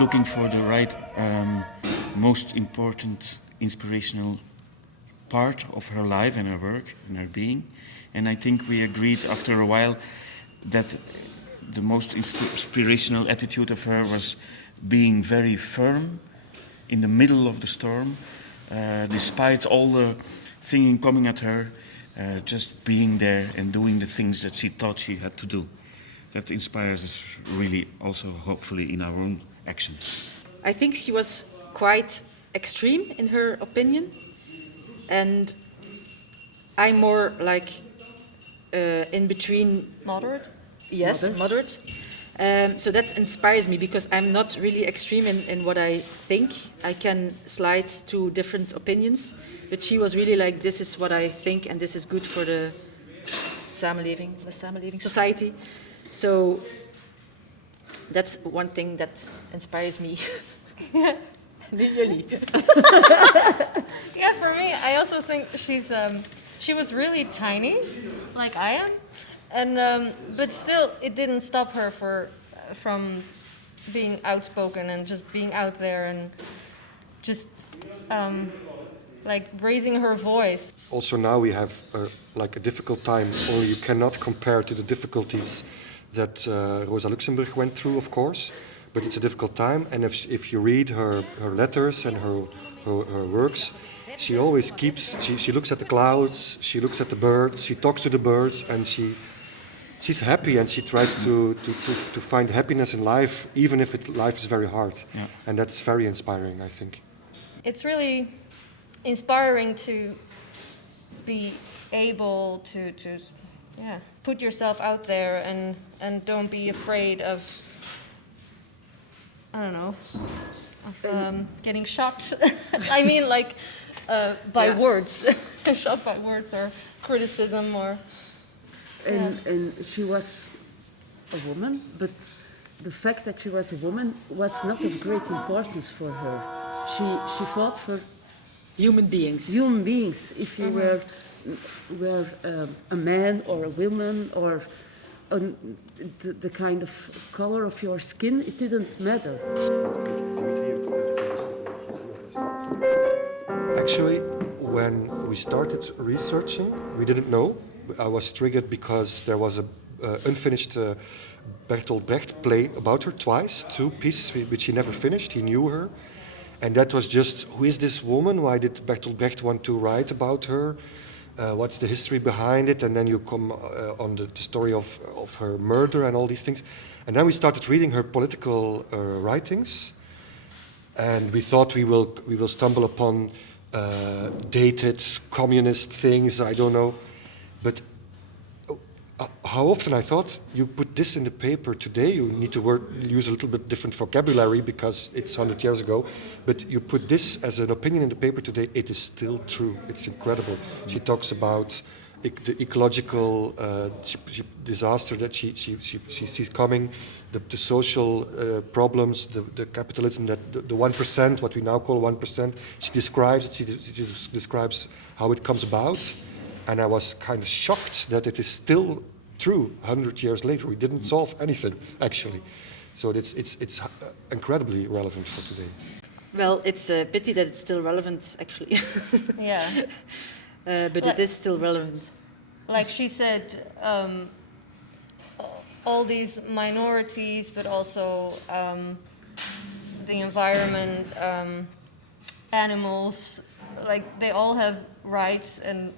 looking for the right, most important inspirational part of her life and her work and her being. And I think we agreed after a while that the most inspirational attitude of her was being very firm in the middle of the storm, despite all the thinking coming at her, just being there and doing the things that she thought she had to do. That inspires us really also, hopefully, in our own actions. I think she was quite extreme in her opinion, and I'm more like in between. Moderate? Yes, moderate. So that inspires me because I'm not really extreme in what I think. I can slide to different opinions, but she was really like, this is what I think and this is good for the samenleving society. So that's one thing that inspires me. Really. Yeah, for me, I also think she was really tiny, like I am, and but still, it didn't stop her from being outspoken and just being out there and just like raising her voice. Also now we have like a difficult time, or you cannot compare to the difficulties that Rosa Luxemburg went through, of course, but it's a difficult time, and if you read her letters and her works, she always she looks at the clouds, she looks at the birds, she talks to the birds, and she's happy, and she tries to find happiness in life, even if life is very hard. Yeah. And that's very inspiring, I think. It's really inspiring to be able to put yourself out there and don't be afraid of, I don't know, of getting shot. I mean, like by words, shot by words or criticism or. And she was a woman, but the fact that she was a woman was not of great importance for her. She fought for human beings. Human beings. If you were a man or a woman or the kind of color of your skin, it didn't matter. Actually, when we started researching, we didn't know. I was triggered because there was an unfinished Bertolt Brecht play about her twice, 2 pieces which he never finished. He knew her. And that was just, who is this woman? Why did Bertolt Brecht want to write about her? What's the history behind it? And then you come on the story of her murder and all these things. And then we started reading her political writings. And we thought we will stumble upon dated communist things, I don't know. But how often I thought, you put this in the paper today, you need to use a little bit different vocabulary because it's 100 years ago, but you put this as an opinion in the paper today, it is still true. It's incredible. She talks about the ecological disaster that she sees coming, the social problems, the capitalism, that the 1%, what we now call 1%, she describes how it comes about. And I was kind of shocked that it is still true 100 years later. We didn't solve anything, actually. So it's incredibly relevant for today. Well, it's a pity that it's still relevant, actually. Yeah. But it is still relevant. Like she said, all these minorities, but also the environment, animals, like they all have rights, and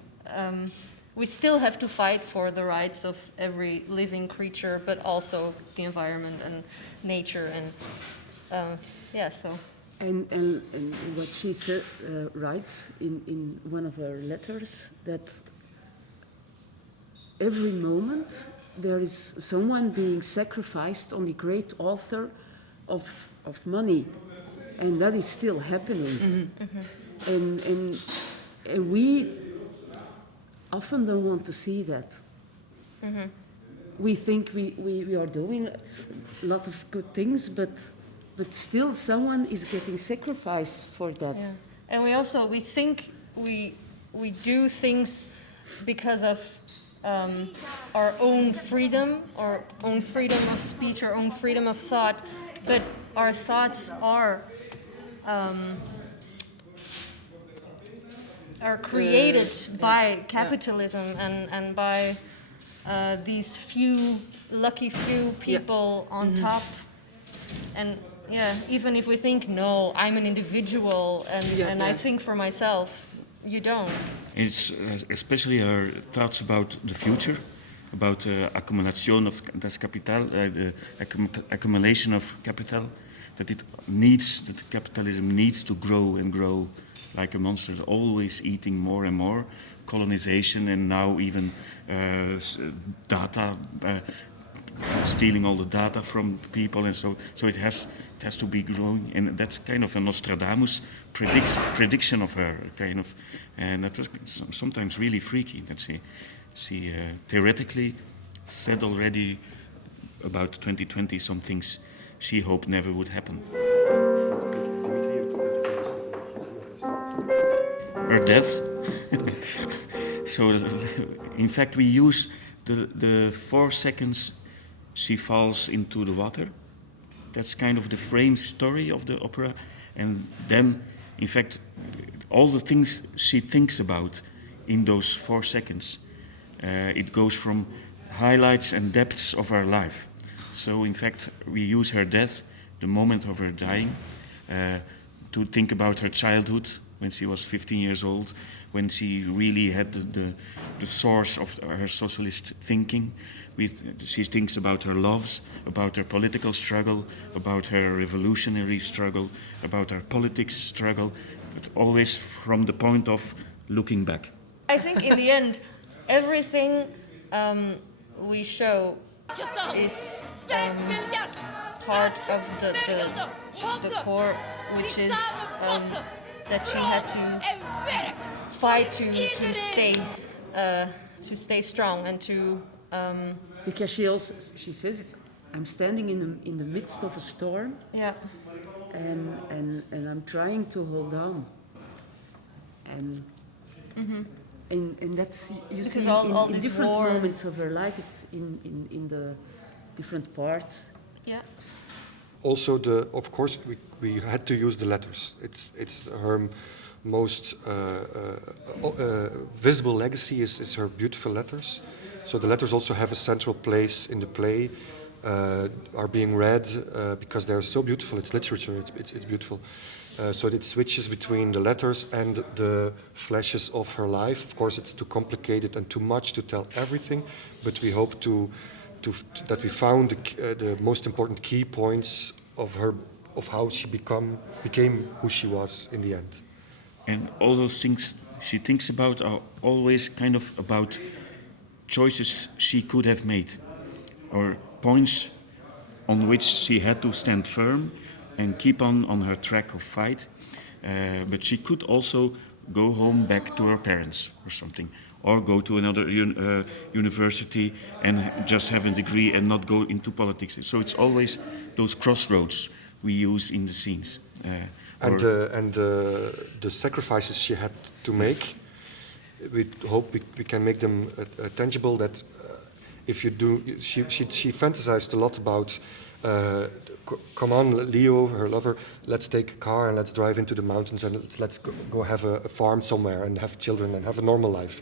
we still have to fight for the rights of every living creature, but also the environment and nature, and so. And what she said, writes in one of her letters, that every moment there is someone being sacrificed on the great altar of money, and that is still happening. Mm-hmm. And we often don't want to see that. Mm-hmm. We think we are doing a lot of good things, but still someone is getting sacrificed for that. Yeah. And we think we do things because of our own freedom of speech, our own freedom of thought, but our thoughts are created by capitalism and by these lucky few people on top. And yeah, even if we think, no, I'm an individual and I think for myself, you don't. It's especially her thoughts about the future, about the accumulation of das Kapital, the accumulation of capital, that capitalism needs to grow and grow like a monster, always eating more and more, colonization, and now even data, stealing all the data from people, and so it has to be growing, and that's kind of a Nostradamus prediction of her, kind of, and that was sometimes really freaky. That she theoretically said already about 2020 some things she hoped never would happen. Her death. So, in fact, we use the 4 seconds she falls into the water. That's kind of the frame story of the opera. And then, in fact, all the things she thinks about in those 4 seconds, it goes from highlights and depths of her life. So, in fact, we use her death, the moment of her dying, to think about her childhood, when she was 15 years old, when she really had the source of her socialist thinking. She thinks about her loves, about her political struggle, about her revolutionary struggle, about her politics struggle, but always from the point of looking back. I think in the end, everything we show is part of the core, which is that she had to fight to stay strong and to. Because she says, I'm standing in the midst of a storm. Yeah. And I'm trying to hold on. And that's you because see all in these different war... moments of her life. It's in the different parts. Yeah. Also, of course, we had to use the letters. It's her most visible legacy is her beautiful letters. So the letters also have a central place in the play, are being read because they're so beautiful. It's literature. It's beautiful. So it switches between the letters and the flashes of her life. Of course, it's too complicated and too much to tell everything, but we hope that we found the most important key points of how she became who she was in the end. And all those things she thinks about are always kind of about choices she could have made, or points on which she had to stand firm and keep on her track of fight. But she could also go home back to her parents or something, or go to another university and just have a degree and not go into politics. So it's always those crossroads we use in the scenes. And the sacrifices she had to make, we hope we can make them tangible. That if you do, she fantasized a lot about. Come on, Leo, her lover. Let's take a car and let's drive into the mountains and let's go have a farm somewhere and have children and have a normal life.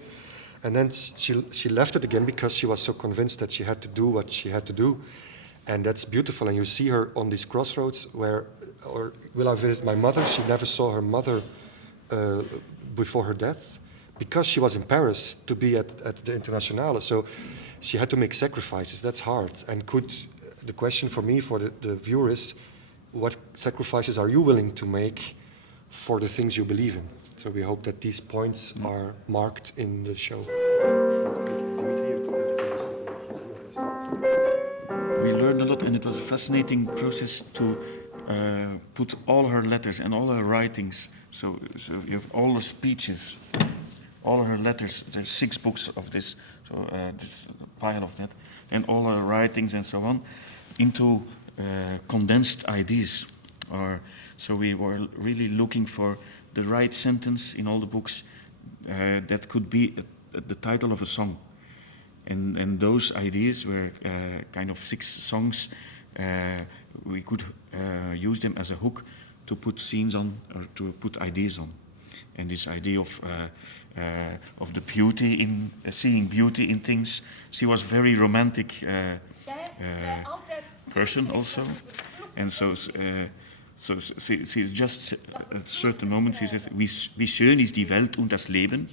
And then she left it again because she was so convinced that she had to do what she had to do, and that's beautiful. And you see her on these crossroads where, or will I visit my mother? She never saw her mother before her death because she was in Paris to be at the Internationale. So she had to make sacrifices. That's hard. And the question for me, for the viewer is, what sacrifices are you willing to make for the things you believe in? So we hope that these points are marked in the show. We learned a lot, and it was a fascinating process to put all her letters and all her writings. So you have all the speeches, all her letters. There's 6 books of this, so this pile of that, and all her writings and so on, into condensed ideas. So we were really looking for the right sentence in all the books that could be the title of a song. And those ideas were kind of 6 songs we could use them as a hook to put scenes on or to put ideas on. And this idea of the beauty in seeing beauty in things. She was a very romantic person also, and so she's just at certain moments she says, "Wie schön ist die Welt und das Leben."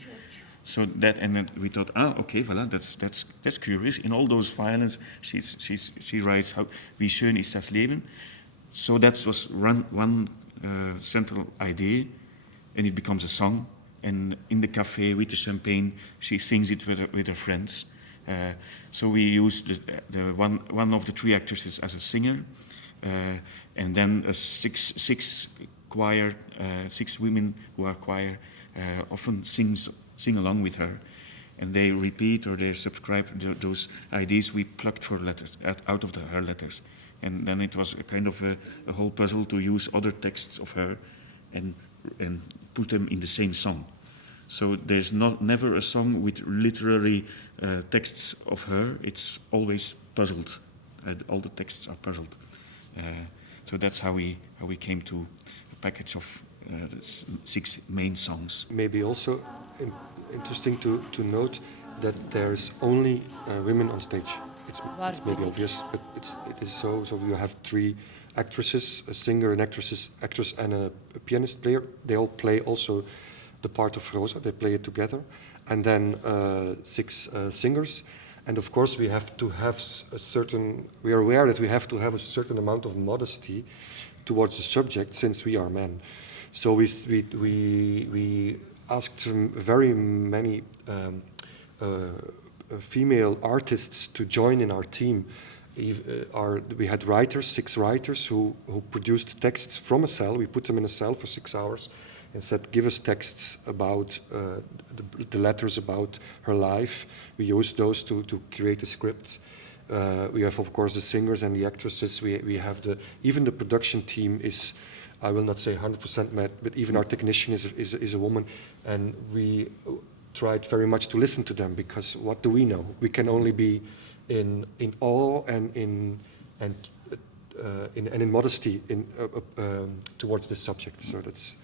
So that, and then we thought, okay, voilà, that's curious. In all those violence, she writes how "Wie schön ist das Leben." So that was one central idea, and it becomes a song. And in the cafe with the champagne, she sings it with her friends. So we used the one of the three actresses as a singer, and then a six women who are choir often sing along with her, and they repeat or they subscribe those ideas we plucked for letters out of her letters, and then it was a kind of a whole puzzle to use other texts of her and put them in the same song. So there's never a song with literary texts of her. It's always puzzled. All the texts are puzzled. So that's how we came to a package of 6 main songs. Maybe also interesting to note that there's only women on stage. It's maybe obvious, but it is so. So you have 3 actresses, a singer, an actress, and a pianist player. They all play also the part of Rosa. They play it together, and then 6 singers. And of course, we have to have a certain. We are aware that we have to have a certain amount of modesty towards the subject, since we are men. So we asked very many female artists to join in our team. We had writers, 6 writers who produced texts from a cell. We put them in a cell for 6 hours and said, give us texts about the letters about her life. We used those to create a script. We have, of course, the singers and the actresses. We have even the production team is, I will not say 100% met, but even our technician is a woman, and we tried very much to listen to them, because what do we know? We can only be in awe and in modesty towards this subject. So that's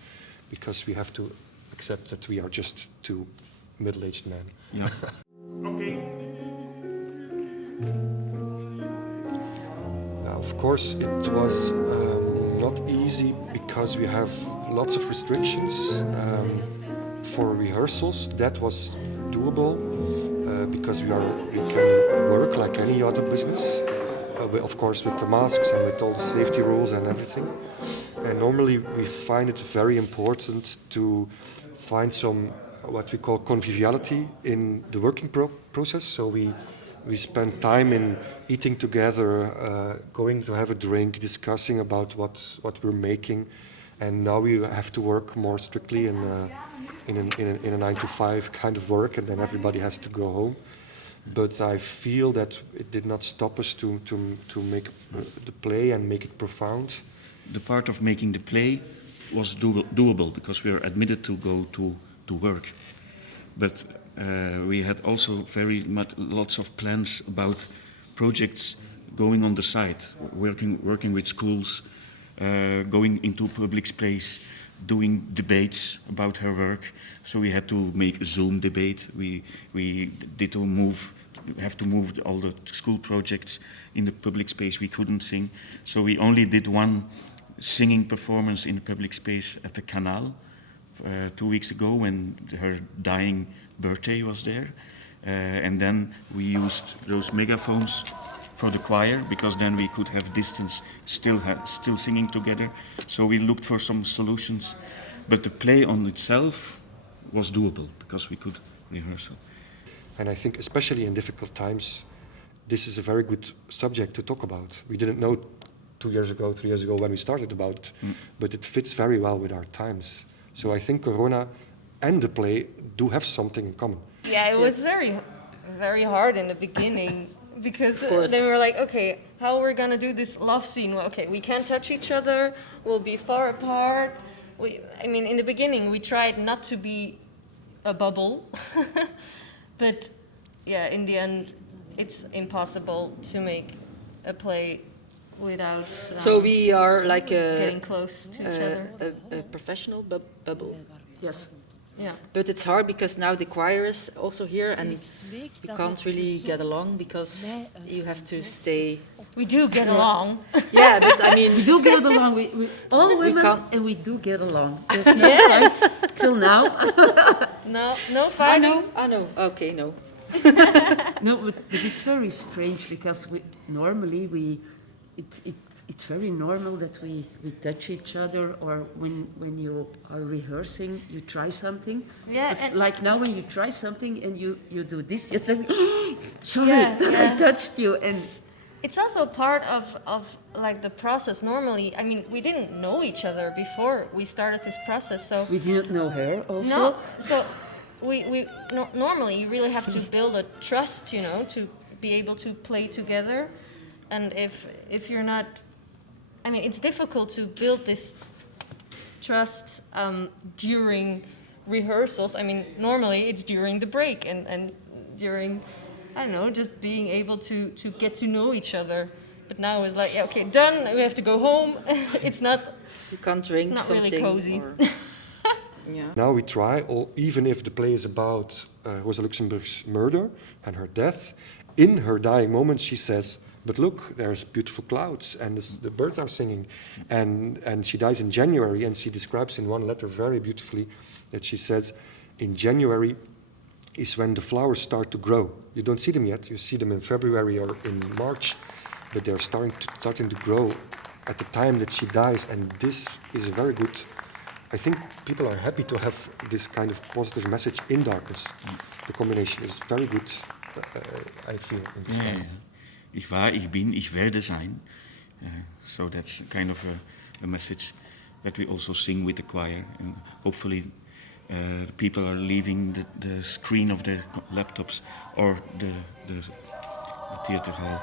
because we have to accept that we are just 2 middle-aged men. Yeah. Okay. Of course, it was not easy because we have lots of restrictions for rehearsals. That was doable because we can work like any other business, of course with the masks and with all the safety rules and everything. And normally we find it very important to find some what we call conviviality in the working process. So we spend time in eating together, going to have a drink, discussing about what we're making. And now we have to work more strictly in a 9-to-5 kind of work, and then everybody has to go home. But I feel that it did not stop us to make the play and make it profound. The part of making the play was doable because we were admitted to go to work. But we had also lots of plans about projects going on the side, working with schools, going into public space, doing debates about her work. So we had to make a Zoom debate. We have to move all the school projects in the public space. We couldn't sing, so we only did one singing performance in the public space at the Canal 2 weeks ago when her dying birthday was there, and then we used those megaphones for the choir because then we could have distance, still singing together. So we looked for some solutions, but the play on itself was doable because we could rehearse it. And I think especially in difficult times, this is a very good subject to talk about. We didn't know 2 years ago, 3 years ago when we started about it, but it fits very well with our times. So I think Corona and the play do have something in common. Yeah, it was very, very hard in the beginning because then we were like, okay, how are we gonna do this love scene? Well, okay, we can't touch each other. We'll be far apart. In the beginning, we tried not to be a bubble, but yeah, in the end, it's impossible to make a play without So we are like getting close to each other. a professional bubble. Yes. Yeah. But it's hard because now the choir is also here and we can't really get along because you have to stay. We do get along. Yeah, but I mean, We do get along. We all women, can't- and we do get along. There's no fight till now. No I fighting. know. Okay, no. No, but it's very strange because it's very normal that we touch each other, or when you are rehearsing, you try something. Yeah, But and- like now when you try something and you do this, you think, sorry Yeah, that yeah. I touched you. And It's also part of like the process. Normally, I mean, we didn't know each other before we started this process, so we didn't know her also. no. So normally you really have to build a trust, you know, to be able to play together. And if you're not, I mean, it's difficult to build this trust during rehearsals. I mean, normally it's during the break and during, I don't know, just being able to get to know each other. But now it's like, yeah, okay, done. We have to go home. It's not. You can't drink It's not really something. cozy. Yeah. Now we try, or even if the play is about Rosa Luxemburg's murder and her death, in her dying moments she says, but look, there's beautiful clouds and the birds are singing. And she dies in January, and she describes in one letter very beautifully that she says, in January is when the flowers start to grow. You don't see them yet, you see them in February or in March, but they're starting to grow at the time that she dies, and this is a very good. I think people are happy to have this kind of positive message in darkness. The combination is very good, I feel. In this time. Ich war, ich bin, ich werde sein. So that's kind of a message that we also sing with the choir. And hopefully people are leaving the screen of their laptops or the theater hall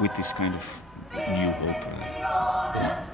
with this kind of new hope.